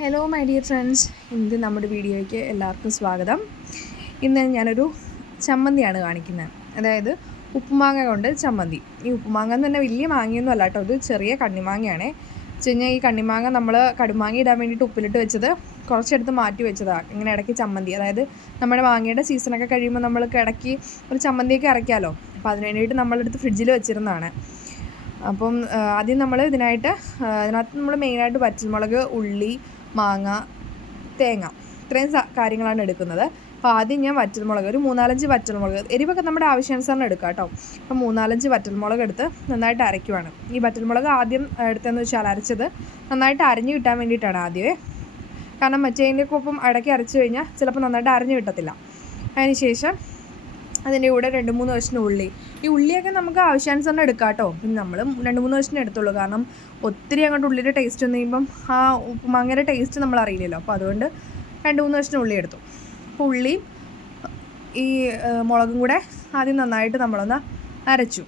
Hello my dear friends ഇന്ന് നമ്മുടെ വീഡിയോയ്ക്ക് എല്ലാവർക്കും സ്വാഗതം. ഇന്ന് ഞാനൊരു ചമ്മന്തിയാണ് കാണിക്കുന്നത്. അതായത് ഉപ്പുമാങ്ങ കൊണ്ട് ചമ്മന്തി. ഈ ഉപ്പുമാങ്ങ എന്ന് പറഞ്ഞാൽ വലിയ മാങ്ങയൊന്നും അല്ല കേട്ടോ. ഇത് ചെറിയ കണ്ണിമാങ്ങയാണ്. വെച്ച് കഴിഞ്ഞാൽ ഈ കണ്ണിമാങ്ങ നമ്മൾ കടുമാങ്ങ ഇടാൻ വേണ്ടിയിട്ട് ഉപ്പിലിട്ട് വെച്ചത് കുറച്ചെടുത്ത് മാറ്റി വെച്ചതാണ് ഇങ്ങനെ ഇടയ്ക്ക് ചമ്മന്തി. അതായത് നമ്മുടെ മാങ്ങയുടെ സീസണൊക്കെ കഴിയുമ്പോൾ നമ്മൾ ഇടയ്ക്ക് ഒരു ചമ്മന്തിയൊക്കെ ഇറക്കിയാലോ അപ്പോൾ അതിന് വേണ്ടിയിട്ട് നമ്മളെടുത്ത് ഫ്രിഡ്ജിൽ വെച്ചിരുന്നതാണ്. അപ്പം ആദ്യം നമ്മൾ ഇതിനായിട്ട് അതിനകത്ത് നമ്മൾ മെയിനായിട്ട് പച്ചമുളക് ഉള്ളി മാങ്ങ തേങ്ങ. ഇത്രയും കാര്യങ്ങളാണ് എടുക്കുന്നത്. അപ്പോൾ ആദ്യം ഞാൻ വറ്റൽമുളക് ഒരു മൂന്നാലഞ്ച് വറ്റൽമുളക് എരിവൊക്കെ നമ്മുടെ ആവശ്യാനുസരണം എടുക്കാം കേട്ടോ. അപ്പോൾ മൂന്നാലഞ്ച് വറ്റൽമുളക് എടുത്ത് നന്നായിട്ട് അരയ്ക്കുവാണ്. ഈ വറ്റൽമുളക് ആദ്യം എടുത്തതെന്ന് വെച്ചാൽ അരച്ചത് നന്നായിട്ട് അരിഞ്ഞു കിട്ടാൻ വേണ്ടിയിട്ടാണ് ആദ്യമേ. കാരണം മറ്റേതിന്റെ ഒപ്പം ഇടയ്ക്ക് അരച്ച് കഴിഞ്ഞാൽ ചിലപ്പോൾ നന്നായിട്ട് അരിഞ്ഞു കിട്ടത്തില്ല. അതിന് ശേഷം അതിന്റെ കൂടെ രണ്ട് മൂന്ന് കഷ്ണം ഉള്ളി. ഈ ഉള്ളിയൊക്കെ നമുക്ക് ആവശ്യാനുസരണം എടുക്കാം കേട്ടോ പിന്നെ നമ്മൾ രണ്ട് മൂന്ന് കഷ്ണം എടുത്തുള്ളൂ. കാരണം ഒത്തിരി അങ്ങോട്ട് ഉള്ളിയുടെ ടേസ്റ്റ് വന്നു കഴിയുമ്പം ആ ഉപ്പുമാങ്ങയുടെ ടേസ്റ്റ് നമ്മൾ അറിയില്ലല്ലോ. അപ്പോൾ അതുകൊണ്ട് രണ്ട് മൂന്ന് കഷ്ണം ഉള്ളി എടുത്തു. അപ്പോൾ ഈ മുളകും കൂടെ ആദ്യം നന്നായിട്ട് നമ്മളൊന്ന് അരച്ചു.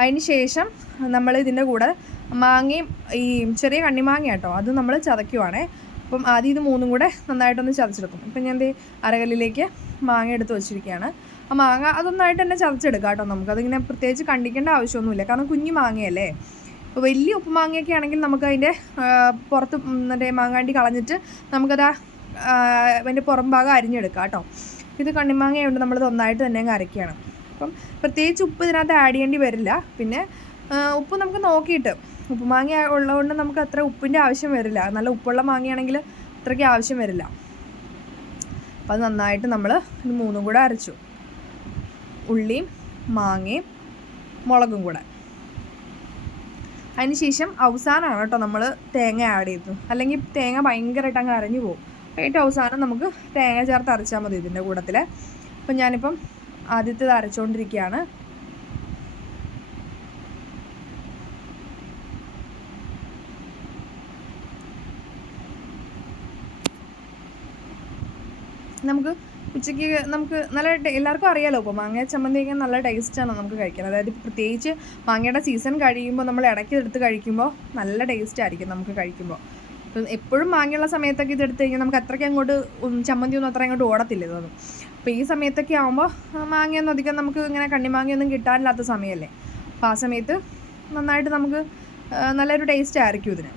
അതിന് ശേഷം നമ്മൾ ഇതിന്റെ കൂടെ മാങ്ങയും ഈ ചെറിയ കണ്ണിമാങ്ങ കേട്ടോ അത് നമ്മൾ ചതയ്ക്കുവാണേ. അപ്പം ആദ്യം ഇത് മൂന്നും കൂടെ നന്നായിട്ടൊന്ന് ചതച്ചെടുക്കും. ഇപ്പം ഞാൻ ദേ അരകല്ലിലേക്ക് മാങ്ങ എടുത്ത് വെച്ചിരിക്കുകയാണ്. ആ മാങ്ങ അതൊന്നായിട്ട് തന്നെ ചതച്ചെടുക്കാം കേട്ടോ നമുക്കതിങ്ങനെ പ്രത്യേകിച്ച് കണ്ടിക്കേണ്ട ആവശ്യമൊന്നുമില്ല. കാരണം കുഞ്ഞു മാങ്ങയല്ലേ. അപ്പോൾ വലിയ ഉപ്പുമാങ്ങയൊക്കെ ആണെങ്കിൽ നമുക്ക് അതിന്റെ പുറത്ത് മറ്റേ മാങ്ങാണ്ടി കളഞ്ഞിട്ട് നമുക്കത് അതിന്റെ പുറം ഭാഗം അരിഞ്ഞെടുക്കാം കേട്ടോ. ഇത് കണ്ണിമാങ്ങയുണ്ട് നമ്മളിത് ഒന്നായിട്ട് തന്നെ അങ്ങ് അപ്പം പ്രത്യേകിച്ച് ഉപ്പ് ഇതിനകത്ത് ആഡ് ചെയ്യേണ്ടി വരില്ല. പിന്നെ ഉപ്പ് നമുക്ക് നോക്കിയിട്ട് ഉപ്പ് മാങ്ങ ഉള്ളതുകൊണ്ട് നമുക്ക് അത്ര ഉപ്പിന്റെ ആവശ്യം വരില്ല. നല്ല ഉപ്പുള്ള മാങ്ങയാണെങ്കിൽ അത്രയ്ക്ക് ആവശ്യം വരില്ല. അപ്പോൾ അത് നന്നായിട്ട് നമ്മൾ ഇത് മൂന്നും കൂടെ അരച്ചു. ഉള്ളിയും മാങ്ങയും മുളകും കൂടെ. അതിന് ശേഷം അവസാനമാണ് കേട്ടോ നമ്മൾ തേങ്ങ ആഡ് ചെയ്തത്. അല്ലെങ്കിൽ തേങ്ങ ഭയങ്കരമായിട്ട് അങ്ങ് അരഞ്ഞു പോകും. ഏറ്റവും അവസാനം നമുക്ക് തേങ്ങ ചേർത്ത് അരച്ചാൽ മതി ഇതിന്റെ കൂട്ടത്തിൽ അപ്പം ഞാനിപ്പം ആദ്യത്തേത് അരച്ചുകൊണ്ടിരിക്കുകയാണ് നമുക്ക് ഉച്ചയ്ക്ക് നമുക്ക് നല്ല എല്ലാവർക്കും അറിയാലോ. ഇപ്പോൾ മാങ്ങ ചമ്മന്തിയൊക്കെ നല്ല ടേസ്റ്റാണ് നമുക്ക് കഴിക്കാൻ. അതായത് പ്രത്യേകിച്ച് മാങ്ങയുടെ സീസൺ കഴിയുമ്പോൾ നമ്മൾ ഇടയ്ക്ക് എടുത്ത് കഴിക്കുമ്പോൾ നല്ല ടേസ്റ്റ് ആയിരിക്കും നമുക്ക് കഴിക്കുമ്പോൾ. ഇപ്പം എപ്പോഴും മാങ്ങയുള്ള സമയത്തൊക്കെ ഇത് എടുത്ത് കഴിഞ്ഞാൽ നമുക്ക് അത്രയ്ക്ക് അങ്ങോട്ട് ചമ്മന്തി ചമ്മന്തിയൊന്നും അത്ര അങ്ങോട്ട് ഓടത്തില്ല ഇതൊന്നും അപ്പോൾ ഈ സമയത്തൊക്കെ ആകുമ്പോൾ മാങ്ങയൊന്നും അധികം നമുക്ക് ഇങ്ങനെ കണ്ണിമാങ്ങയൊന്നും കിട്ടാനില്ലാത്ത സമയമല്ലേ. അപ്പോൾ ആ സമയത്ത് നന്നായിട്ട് നമുക്ക് നല്ലൊരു ടേസ്റ്റ് ആയിരിക്കും ഇതിന്.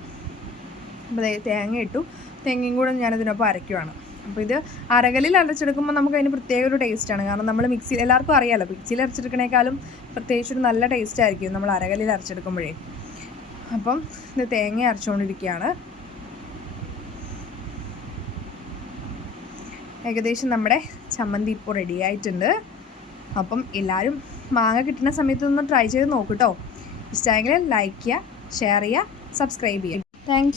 അപ്പോൾ തേങ്ങ ഇട്ടു. തേങ്ങയും കൂടെ ഞാനിതിനൊപ്പം അരയ്ക്കുവാണ്. അപ്പോൾ ഇത് അരകലിൽ അരച്ചെടുക്കുമ്പോൾ നമുക്ക് അതിന് പ്രത്യേക ഒരു ടേസ്റ്റാണ് കാരണം നമ്മൾ മിക്സിയിൽ എല്ലാവർക്കും അറിയാമല്ലോ മിക്സിയിൽ അരച്ചെടുക്കണേക്കാളും പ്രത്യേകിച്ച് ഒരു നല്ല ടേസ്റ്റ് ആയിരിക്കും നമ്മൾ അരകലിൽ അരച്ചെടുക്കുമ്പോഴേ. അപ്പം ഇത് തേങ്ങ അരച്ചുകൊണ്ടിരിക്കുകയാണ് ഏകദേശം നമ്മുടെ ചമ്മന്തി ഇപ്പോൾ റെഡി ആയിട്ടുണ്ട്. അപ്പം എല്ലാവരും മാങ്ങ കിട്ടുന്ന സമയത്ത് ഒന്ന് ട്രൈ ചെയ്ത് നോക്കൂട്ടോ ഇഷ്ടമായെങ്കിൽ ലൈക്ക് ചെയ്യുക ഷെയർ ചെയ്യുക സബ്സ്ക്രൈബ് ചെയ്യുക. താങ്ക്